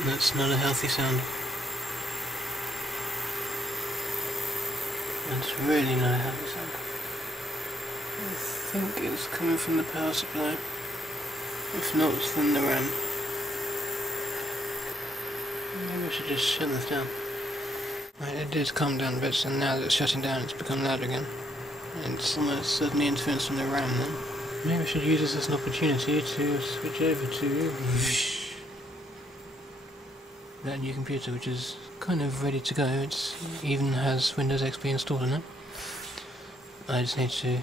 That's not a healthy sound. That's really not a healthy sound. I think it's coming from the power supply. If not, then the RAM. Maybe I should just shut this down. Right, it did calm down a bit, and now that it's shutting down, it's become loud again. And it's almost certainly interference from the RAM then. Maybe I should use this as an opportunity to switch over to that new computer, which is kind of ready to go. It even has Windows XP installed in it. I just need to,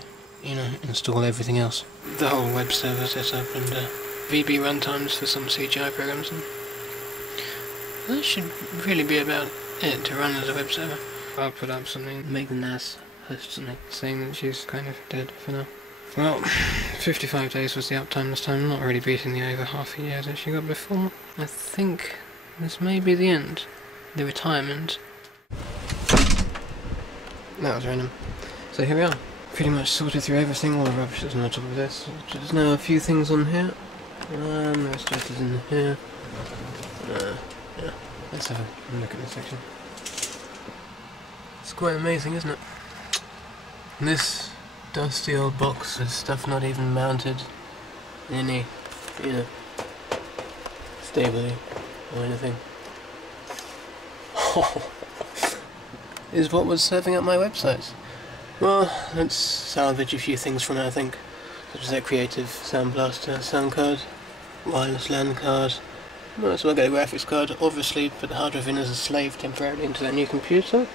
install everything else. The whole web server setup and VB runtimes for some CGI programs. And that should really be about it to run as a web server. I'll put up something, make the NAS host something, saying that she's kind of dead for now. Well, 55 days was the uptime this time, not really beating the over half a year that she got before. I think this may be the end. The retirement. That was random. So here we are. Pretty much sorted through everything, all the rubbish that's on the top of this. There's now a few things on here. The rest of it is in here. Yeah. Let's have a look at this section. It's quite amazing, isn't it? This dusty old box with stuff not even mounted any, stably or anything. Is what was serving up my websites. Well, let's salvage a few things from it, I think, such as that Creative Sound Blaster sound card, wireless LAN card. Might as well get a graphics card, obviously put the hard drive in as a slave temporarily into that new computer,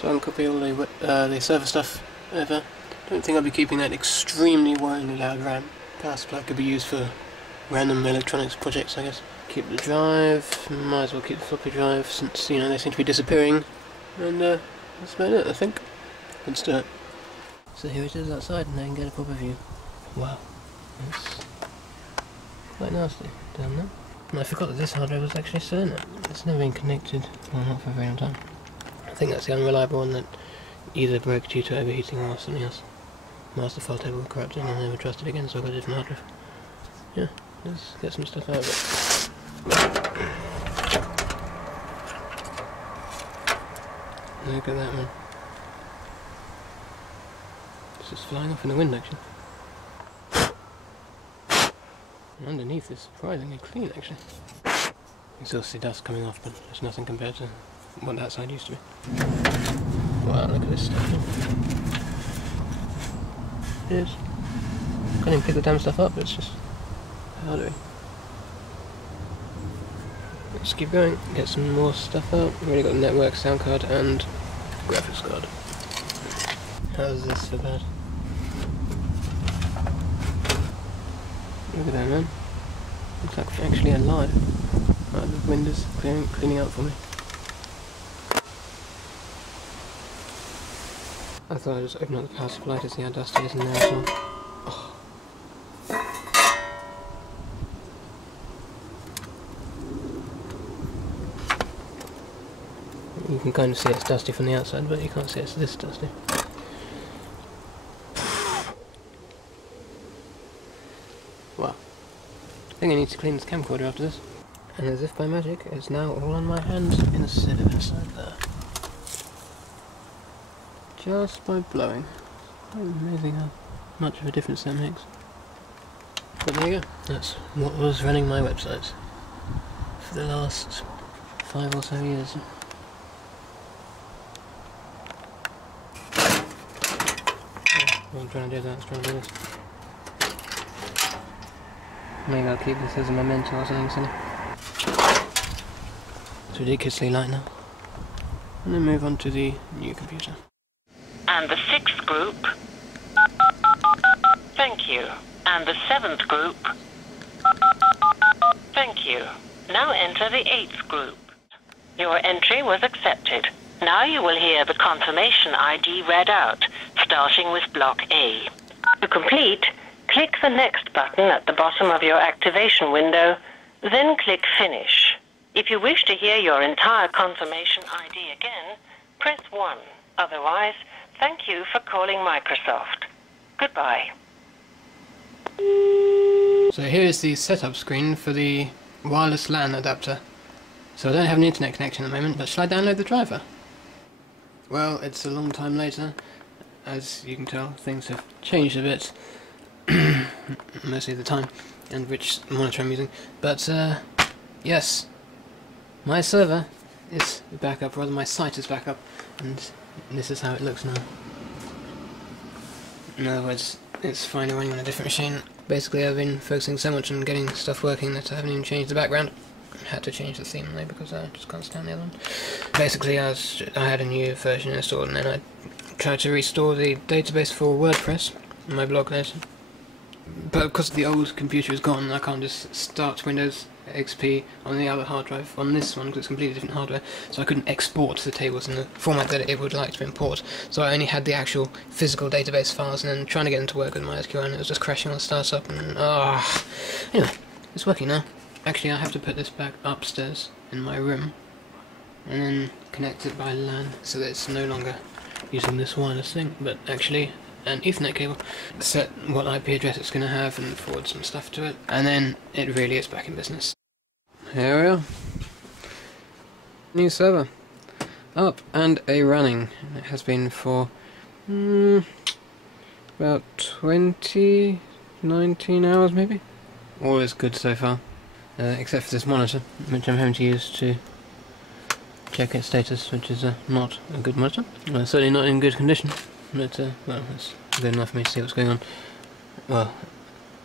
so I can copy all the server stuff over. Don't think I'll be keeping that extremely wildly loud RAM. Power supply could be used for random electronics projects, I guess. Keep the drive, might as well keep the floppy drive since, they seem to be disappearing. And that's about it, I think. Let's do it. So here it is outside, and I can get a proper view. Wow, that's quite nasty down there. And I forgot that this hard drive was actually still in it. It's never been connected, well, not for a very long time. I think that's the unreliable one that either broke due to overheating or something else. Master file table corrupted and I never trusted again, so I got a different hard drive. Yeah, let's get some stuff out of it. Look at that, man. It's just flying off in the wind, actually. And underneath is surprisingly clean, actually. You still see dust coming off, but it's nothing compared to what that side used to be. Wow, look at this stuff. It is. Can't even pick the damn stuff up, it's just powdery. Let's keep going, get some more stuff out. We've already got the network sound card and graphics card. How's this so bad? Look at that, man. Looks like we're actually alive. Right, the wind is cleaning out for me. I thought I'd just open up the power supply to see how dusty it is in there as well. Oh. You can kind of see it's dusty from the outside, but you can't see it's this dusty. Wow. I think I need to clean this camcorder after this. And as if by magic, it's now all on my hands instead of inside there. Just by blowing. Quite amazing how much of a difference that makes. But there you go. That's what was running my websites for the last 5 or so years. I'm trying to do that, I was trying to do this. Maybe I'll keep this as a memento or something silly. It's ridiculously light now. And then move on to the new computer. And the 6th group. Thank you. And the 7th group. Thank you. Now enter the 8th group. Your entry was accepted. Now you will hear the confirmation ID read out, starting with block A. To complete, click the Next button at the bottom of your activation window, then click Finish. If you wish to hear your entire confirmation ID again, press 1. Otherwise, thank you for calling Microsoft. Goodbye. So here is the setup screen for the wireless LAN adapter. So I don't have an internet connection at the moment, but shall I download the driver? Well, it's a long time later. As you can tell, things have changed a bit. Mostly the time and which monitor I'm using. But, yes. My server is back up, rather my site is back up, and this is how it looks now. In other words, it's finally running on a different machine. Basically, I've been focusing so much on getting stuff working that I haven't even changed the background. I had to change the theme though because I just can't stand the other one. Basically, I had a new version installed, and then I tried to restore the database for WordPress in my blog later. But because the old computer is gone, I can't just start Windows XP on the other hard drive on this one because it's completely different hardware, so I couldn't export the tables in the format that it would like to import. So I only had the actual physical database files, and then trying to get them to work with MySQL, and it was just crashing on startup. And anyway, it's working now. Actually, I have to put this back upstairs in my room, and then connect it by LAN so that it's no longer using this wireless thing, but actually an Ethernet cable. Set what IP address it's going to have and forward some stuff to it, and then it really is back in business. Here we are. New server. Up and a running. It has been for about 19 hours maybe. All is good so far. Except for this monitor, which I'm having to use to check its status, which is not a good monitor. Certainly not in good condition. But, well, it's good enough for me to see what's going on. Well,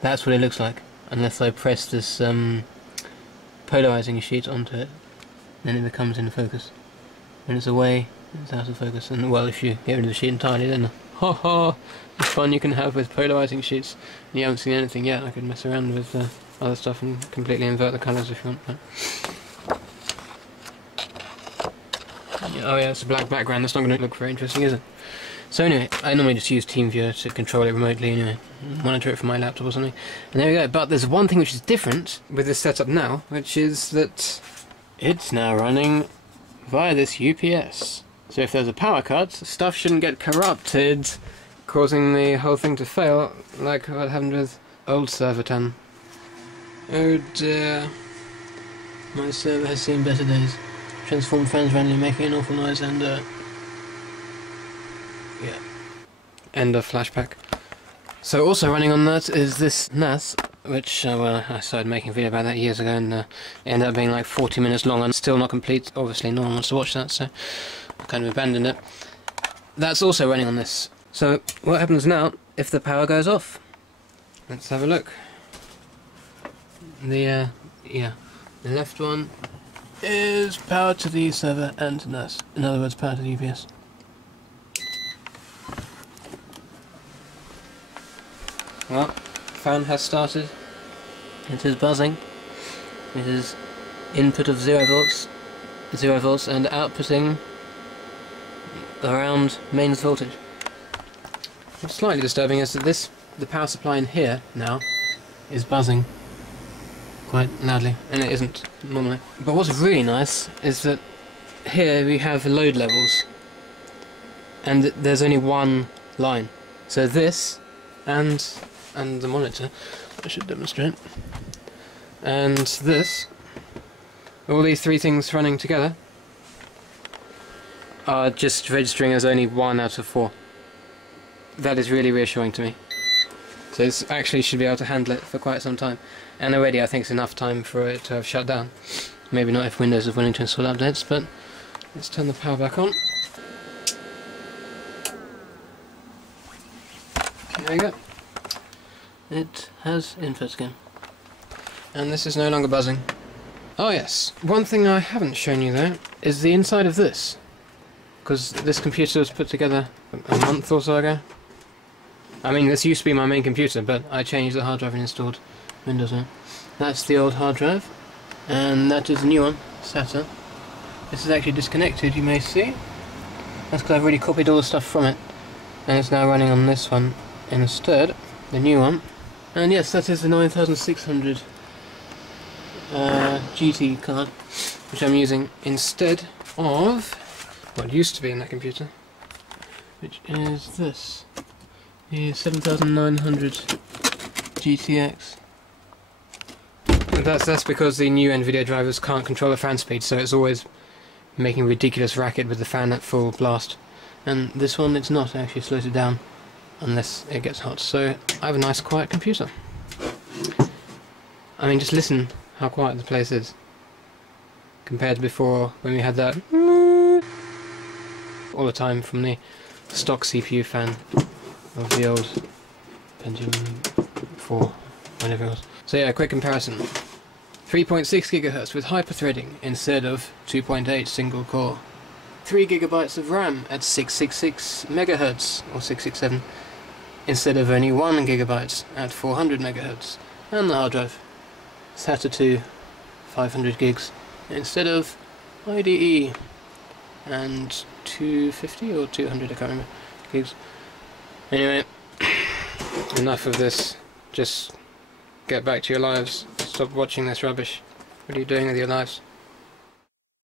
that's what it looks like. Unless I press this polarizing sheet onto it, then it becomes in focus. When it's away, it's out of focus. And, well, if you get rid of the sheet entirely, then ha ha! The fun you can have with polarizing sheets. You haven't seen anything yet. I could mess around with other stuff and completely invert the colours if you want. But oh yeah, it's a black background. That's not going to look very interesting, is it? So anyway, I normally just use TeamViewer to control it remotely anyway, monitor it from my laptop or something, and there we go. But there's one thing which is different with this setup now, which is that it's now running via this UPS. So if there's a power cut, stuff shouldn't get corrupted, causing the whole thing to fail, like what happened with old server 10. Oh dear. My server has seen better days. Transform fans randomly, making an awful noise, and yeah. End of flashback. So also running on that is this NAS, which, well, I started making a video about that years ago, and it ended up being like 40 minutes long and still not complete. Obviously no one wants to watch that, so I kind of abandoned it. That's also running on this. So what happens now if the power goes off? Let's have a look. The left one is power to the server and NAS. In other words, power to the UPS. Well, fan has started. It is buzzing. It is input of 0 volts, and outputting around mains voltage. What's slightly disturbing is that the power supply in here now is buzzing quite loudly, and it isn't normally. But what's really nice is that here we have load levels, and there's only one line. So this and the monitor, I should demonstrate, and this, all these three things running together are just registering as only 1 out of 4. That is really reassuring to me. So this actually should be able to handle it for quite some time, and already I think it's enough time for it to have shut down. Maybe not if Windows is willing to install updates, but let's turn the power back on. There you go. It has input again. And this is no longer buzzing. Oh yes, one thing I haven't shown you though is the inside of this. Because this computer was put together a month or so ago. I mean, this used to be my main computer, but I changed the hard drive and installed Windows on it. That's the old hard drive, and that is the new one, SATA. This is actually disconnected, you may see. That's because I've already copied all the stuff from it, and it's now running on this one instead, the new one. And yes, that is the 9600 GT card, which I'm using instead of what used to be in that computer, which is this, the 7900 GTX. That's because the new NVIDIA drivers can't control the fan speed, so it's always making ridiculous racket with the fan at full blast. And this one, it's not, it actually slows it down unless it gets hot. So I have a nice quiet computer. I mean, just listen how quiet the place is compared to before when we had that all the time from the stock CPU fan of the old Pentium 4, whatever it was. So yeah, quick comparison. 3.6 GHz with hyperthreading instead of 2.8 single core. 3 GB of RAM at 666 MHz or 667 instead of only 1 GB at 400 MHz. And the hard drive, SATA 2 500 gigs instead of IDE and 250 or 200, I can't remember, gigs. Anyway, enough of this. Just get back to your lives. Stop watching this rubbish. What are you doing with your lives?